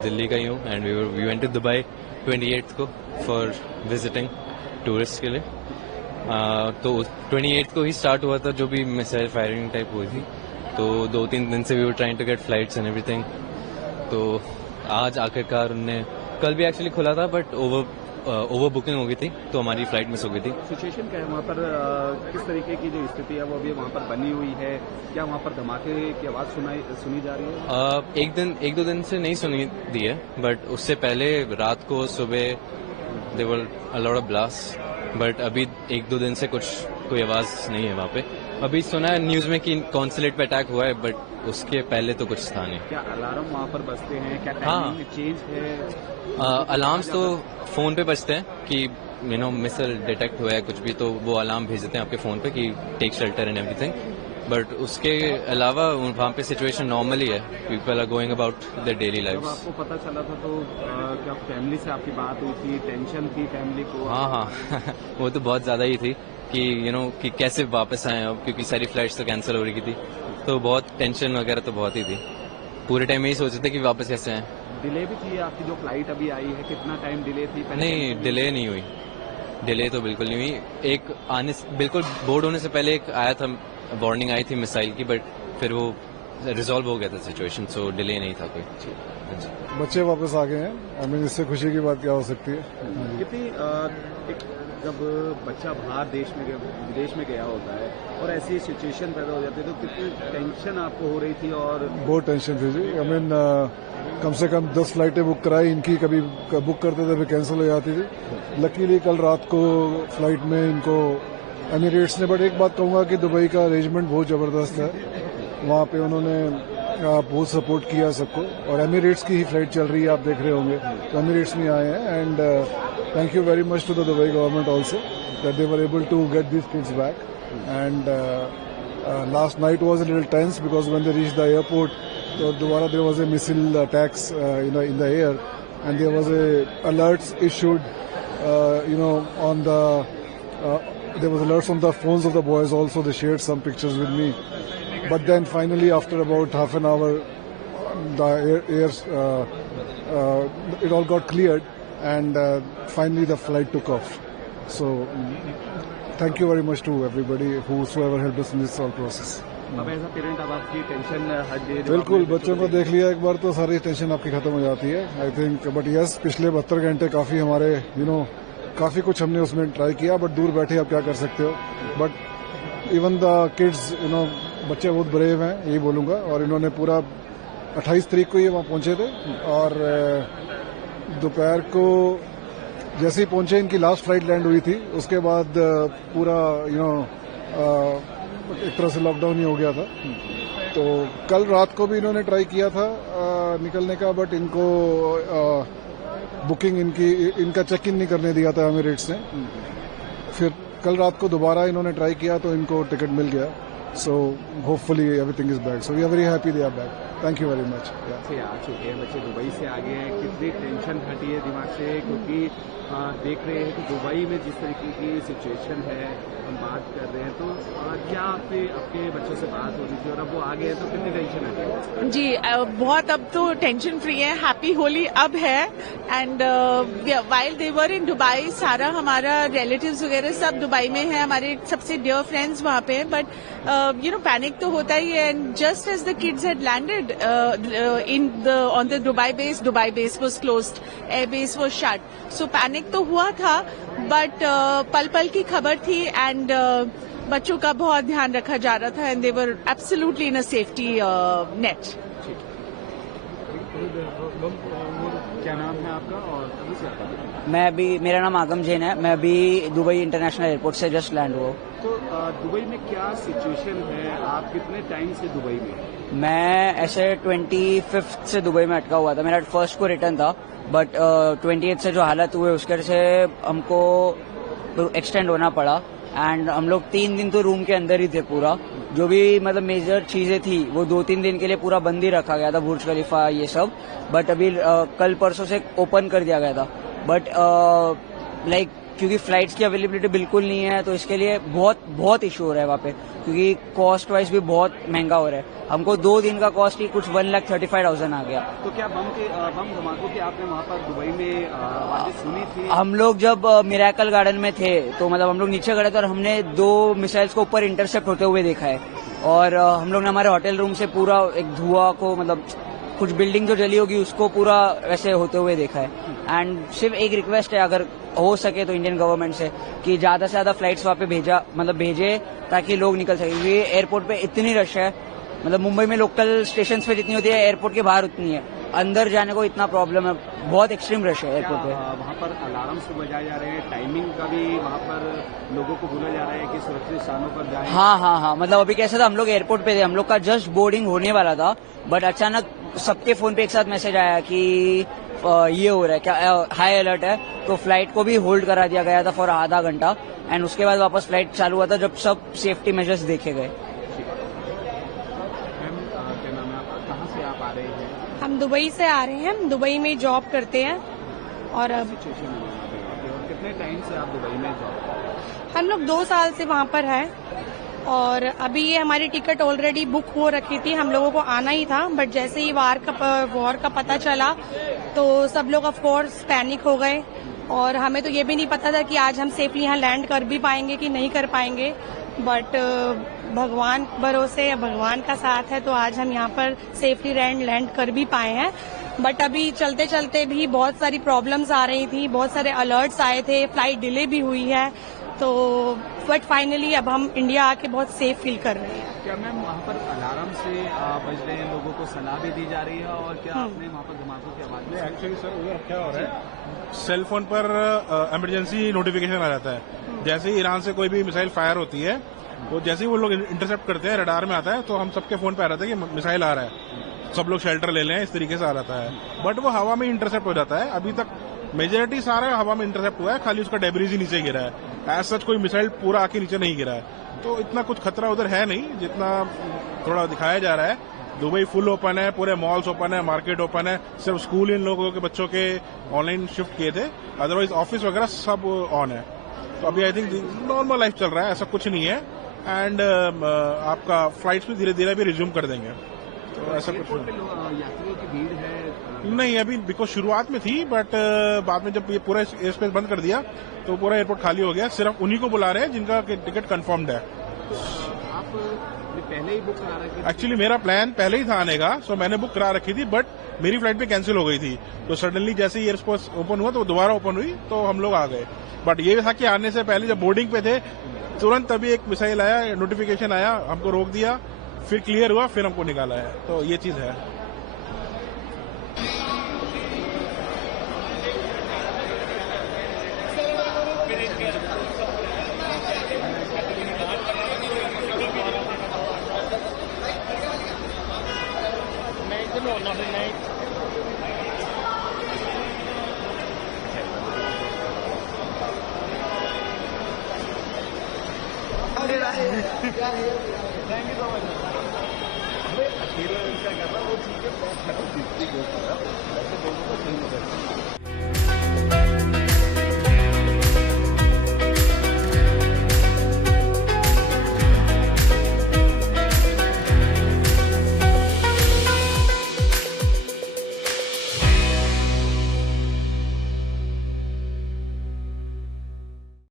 दिल्ली का ही हूँ and we went to Dubai 28th को फॉर विजिटिंग टूरिस्ट के लिए। तो 28th को ही स्टार्ट हुआ था जो भी मिसाइल फायरिंग टाइप हुई थी। तो 2-3 दिन से we were trying to get flights and everything. तो आज आखिरकार उनने कल भी एक्चुअली खुला था बट ओवर बुकिंग हो गई थी तो हमारी फ्लाइट मिस हो गई थी। सिचुएशन क्या है वहाँ पर? किस तरीके की जो स्थिति है वो अभी वहाँ पर बनी हुई है? क्या वहाँ पर धमाके की आवाज़ सुनी जा रही है? एक दो दिन से नहीं सुनी दी है बट उससे पहले रात को सुबह there were a lot of blast. But अभी 1-2 दिन से कोई आवाज़ नहीं है वहाँ पे। अभी सुना है न्यूज़ में कि कॉन्सुलेट पे अटैक हुआ है बट उसके पहले तो कुछ था नहीं। क्या अलार्म वहाँ पर बजते हैं? क्या टाइमिंग चेंज है? अलार्म्स तो फ़ोन पे बजते हैं कि मिसाइल डिटेक्ट हुआ है कुछ भी तो वो अलार्म भेज देते हैं आपके फ़ोन पे कि take shelter and everything. But उसके अलावा वहाँ पे सिचुएशन नॉर्मल ही है। People are going about their daily जब लाइव्स। आपको पता चला था तो क्या फैमिली से आपकी बात हुई थी? टेंशन थी फैमिली को? हाँ वो तो बहुत ज़्यादा ही थी कि कि कैसे वापस आए अब क्योंकि सारी फ्लाइट्स तो कैंसिल हो रही थी। तो बहुत टेंशन वगैरह तो बहुत ही थी। पूरे टाइम यही सोच रहे थे कि वापस कैसे आए। डिले भी थी आपकी जो फ्लाइट अभी आई है? कितना टाइम डिले थी? नहीं डिले नहीं हुई। डिले तो बिल्कुल नहीं हुई। बिल्कुल बोर्ड होने से पहले एक आया था वार्निंग आई थी मिसाइल की बट फिर वो रिजॉल्व हो गया था सिचुएशन सो डिले नहीं था कोई। हाँ जी। बच्चे वापस आ गए हैं। आई मीन इससे खुशी की बात क्या हो सकती है। कितनी जब बच्चा बाहर विदेश में गया होता है और ऐसी सिचुएशन पैदा हो जाती है तो कितनी टेंशन आपको हो रही थी? और बहुत टेंशन थी जी। आई मीन कम से कम 10 फ्लाइटें बुक कराई इनकी, कभी बुक करते थे फिर कैंसिल हो जाती थी। लकीली कल रात को फ्लाइट में इनको एमिरेट्स ने, बट एक बात कहूँगा कि दुबई का अरेंजमेंट बहुत ज़बरदस्त है। वहाँ पे उन्होंने बहुत सपोर्ट किया सबको और एमिरेट्स की ही फ्लाइट चल रही है, आप देख रहे होंगे तो एमिरेट्स में आए हैं। And thank you very much to the Dubai government also that they were able to get this kids back. And last night was a little tense because when they reach the airport तो दोबारा there was a missile attacks in the air and there was a alerts issued on the there was alerts on the phones of the boys also. They shared some pictures with me. But then finally, after about half an hour, the it all got cleared, and finally the flight took off. So, thank you very much to everybody whosoever helped us in this whole process. अब as a parent अब आपकी tension हट गई? बिल्कुल, बच्चों को देख लिया एक बार तो सारी टेंशन आपकी खत्म हो जाती है आई थिंक। बट यस, पिछले 72 घंटे काफी हमारे काफी कुछ हमने उसमें ट्राई किया बट दूर बैठे आप क्या कर सकते हो। बट इवन द किड्स बच्चे बहुत ब्रेव हैं यही बोलूंगा। और इन्होंने पूरा 28 तारीख को ये वहाँ पहुंचे थे और दोपहर को जैसे ही पहुंचे इनकी लास्ट फ्लाइट लैंड हुई थी उसके बाद पूरा एक तरह से लॉकडाउन ही हो गया था। तो कल रात को भी इन्होंने ट्राई किया था निकलने का बट इनको बुकिंग इनका चेक इन नहीं करने दिया था एमिरेट्स ने। फिर कल रात को दोबारा इन्होंने ट्राई किया तो इनको टिकट मिल गया। So hopefully everything is back. So we are very happy they are back. Thank you very much. से आ चुके हैं बच्चे, दुबई से आ गए हैं, कितनी टेंशन हटी है दिमाग से? क्योंकि देख रहे हैं कि दुबई में जिस तरीके की सिचुएशन है हम बात कर रहे हैं तो क्या आपके बच्चों से बात हो रही थी और अब वो आ गए तो कितनी टेंशन है? जी बहुत अब तो टेंशन फ्री है। हैप्पी होली अब है। And while they were in Dubai सारा हमारा रिलेटिव्स वगैरह सब दुबई में है, हमारे सबसे डियर फ्रेंड्स वहाँ पे हैं। बट पैनिक तो होता ही है। And just as the kids had landed on the Dubai base was closed, air base was shut. So panic तो हुआ था बट पल पल की खबर थी एंड बच्चों का बहुत ध्यान रखा जा रहा था and they were absolutely in a safety net. क्या नाम है आपका और कहाँ से आता है? मेरा नाम आगम जैन है। मैं अभी दुबई इंटरनेशनल एयरपोर्ट से जस्ट लैंड हुआ। तो दुबई में क्या सिचुएशन है? आप कितने टाइम से दुबई में? मैं ऐसे 25 से दुबई में अटका हुआ था। मेरा फर्स्ट को रिटर्न था बट 28 से जो हालत हुए उसके वजह से हमको एक्सटेंड होना पड़ा। एंड हम लोग 3 दिन तो रूम के अंदर ही थे। पूरा जो भी मतलब मेजर चीजें थी वो 2-3 दिन के लिए पूरा बंद ही रखा गया था, बुर्ज खलीफा ये सब। बट अभी कल परसों से ओपन कर दिया गया था। बट लाइक क्योंकि फ्लाइट्स की अवेलेबिलिटी बिल्कुल नहीं है, तो इसके लिए बहुत बहुत इशू हो रहा है वहाँ पे, क्योंकि कॉस्ट वाइज भी बहुत महंगा हो रहा है। हमको 2 दिन का कॉस्ट ही कुछ 1,35,000 आ गया। तो क्या बम धमाकों की आपने वहाँ पर दुबई में आवाजें सुनी थी? हम लोग जब मिराकल गार्डन में थे तो मतलब हम लोग नीचे खड़े थे और हमने 2 मिसाइल्स को ऊपर इंटरसेप्ट होते हुए देखा है। और हम लोग ने हमारे होटल रूम से पूरा एक धुआं को, मतलब कुछ बिल्डिंग जो जली होगी उसको पूरा वैसे होते हुए देखा है। एंड सिर्फ एक रिक्वेस्ट है, अगर हो सके तो इंडियन गवर्नमेंट से, कि ज्यादा से ज्यादा फ्लाइट्स वहाँ पे भेजे ताकि लोग निकल सके, क्योंकि एयरपोर्ट पे इतनी रश है, मतलब मुंबई में लोकल स्टेशन पे जितनी होती है एयरपोर्ट के बाहर उतनी है, अंदर जाने को इतना प्रॉब्लम है, बहुत एक्सट्रीम रश है एयरपोर्ट पे। वहाँ पर अलार्म्स भी बजाए जा रहे हैं, टाइमिंग का भी वहाँ पर लोगों को बोला जा रहा है कि सुरक्षित स्थानों पर जाएं। हाँ, मतलब अभी कैसा था, हम लोग एयरपोर्ट पे थे, हम लोग का जस्ट बोर्डिंग होने वाला था, बट अचानक सबके फोन पे एक साथ मैसेज आया कि ये हो रहा है, क्या हाई अलर्ट है, तो फ्लाइट को भी होल्ड करा दिया गया था फॉर आधा घंटा। एंड उसके बाद वापस फ्लाइट चालू हुआ था जब सब सेफ्टी मेजर्स देखे गए। मैम क्या नाम है आपका, कहाँ से आप आ रहे हैं? हम दुबई से आ रहे हैं, हम दुबई में जॉब करते हैं और अब सिचुएशन है वहाँ पे, और कितने टाइम से आप दुबई में जॉब कर रहे हैं? हम लोग 2 साल से वहाँ पर है और अभी ये हमारी टिकट ऑलरेडी बुक हो रखी थी, हम लोगों को आना ही था, बट जैसे ही वॉर का पता चला तो सब लोग ऑफ कोर्स पैनिक हो गए और हमें तो ये भी नहीं पता था कि आज हम सेफली यहाँ लैंड कर भी पाएंगे कि नहीं कर पाएंगे, बट भगवान भरोसे, भगवान का साथ है तो आज हम यहाँ पर सेफली लैंड कर भी पाए हैं। बट अभी चलते चलते भी बहुत सारी प्रॉब्लम्स आ रही थी, बहुत सारे अलर्ट्स आए थे, फ्लाइट डिले भी हुई है, तो बट फाइनली अब हम इंडिया आके बहुत सेफ फील कर रहे हैं। क्या मैम वहाँ पर अलार्म से बज रहे हैं, लोगों को सलाह भी दी जा रही है, और क्या आपने वहाँ पर धमाकों की आवाज में? एक्चुअली सर उधर क्या हो रहा है, सेल फोन पर इमरजेंसी नोटिफिकेशन आ जाता है। जैसे ही ईरान से कोई भी मिसाइल फायर होती है तो जैसे ही वो लोग इंटरसेप्ट करते हैं, रडार में आता है, तो हम सबके फोन पे आ रहा था कि मिसाइल आ रहा है, सब लोग शेल्टर ले लें, इस तरीके से आ जाता है। बट वो हवा में इंटरसेप्ट हो जाता है। अभी तक मेजोरिटी सारा हवा में इंटरसेप्ट हुआ है, खाली उसका डेब्रीज ही नीचे गिरा है। एज सच कोई मिसाइल पूरा आके नीचे नहीं गिरा है, तो इतना कुछ खतरा उधर है नहीं जितना थोड़ा दिखाया जा रहा है। दुबई फुल ओपन है, पूरे मॉल्स ओपन है, मार्केट ओपन है, सिर्फ स्कूल इन लोगों के बच्चों के ऑनलाइन शिफ्ट किए थे, अदरवाइज ऑफिस वगैरह सब ऑन है। तो अभी आई थिंक नॉर्मल लाइफ चल रहा है, ऐसा कुछ नहीं है। एंड आपका फ्लाइट्स भी धीरे धीरे भी रिज्यूम कर देंगे, तो ऐसा कुछ नहीं। यात्रियों की भीड़ है? नहीं, अभी बिकॉज शुरुआत में थी, बट बाद में जब ये पूरा एयर स्पेस बंद कर दिया तो पूरा एयरपोर्ट खाली हो गया। सिर्फ उन्हीं को बुला रहे हैं जिनका टिकट कंफर्म्ड है। आप पहले ही बुक करा रखी थी? एक्चुअली मेरा प्लान पहले ही था आने का, सो मैंने बुक करा रखी थी, बट मेरी फ्लाइट भी कैंसिल हो गई थी। तो सडनली जैसे ही एयर स्पेस ओपन हुआ तो दोबारा ओपन हुई, तो हम लोग आ गए। बट ये था कि आने से पहले जब बोर्डिंग पे थे तुरंत तभी एक मिसाइल आया, नोटिफिकेशन आया, हमको रोक दिया, फिर क्लियर हुआ, फिर हमको निकाला है। तो ये चीज है। अकेला इनका कहता वो ठीक है,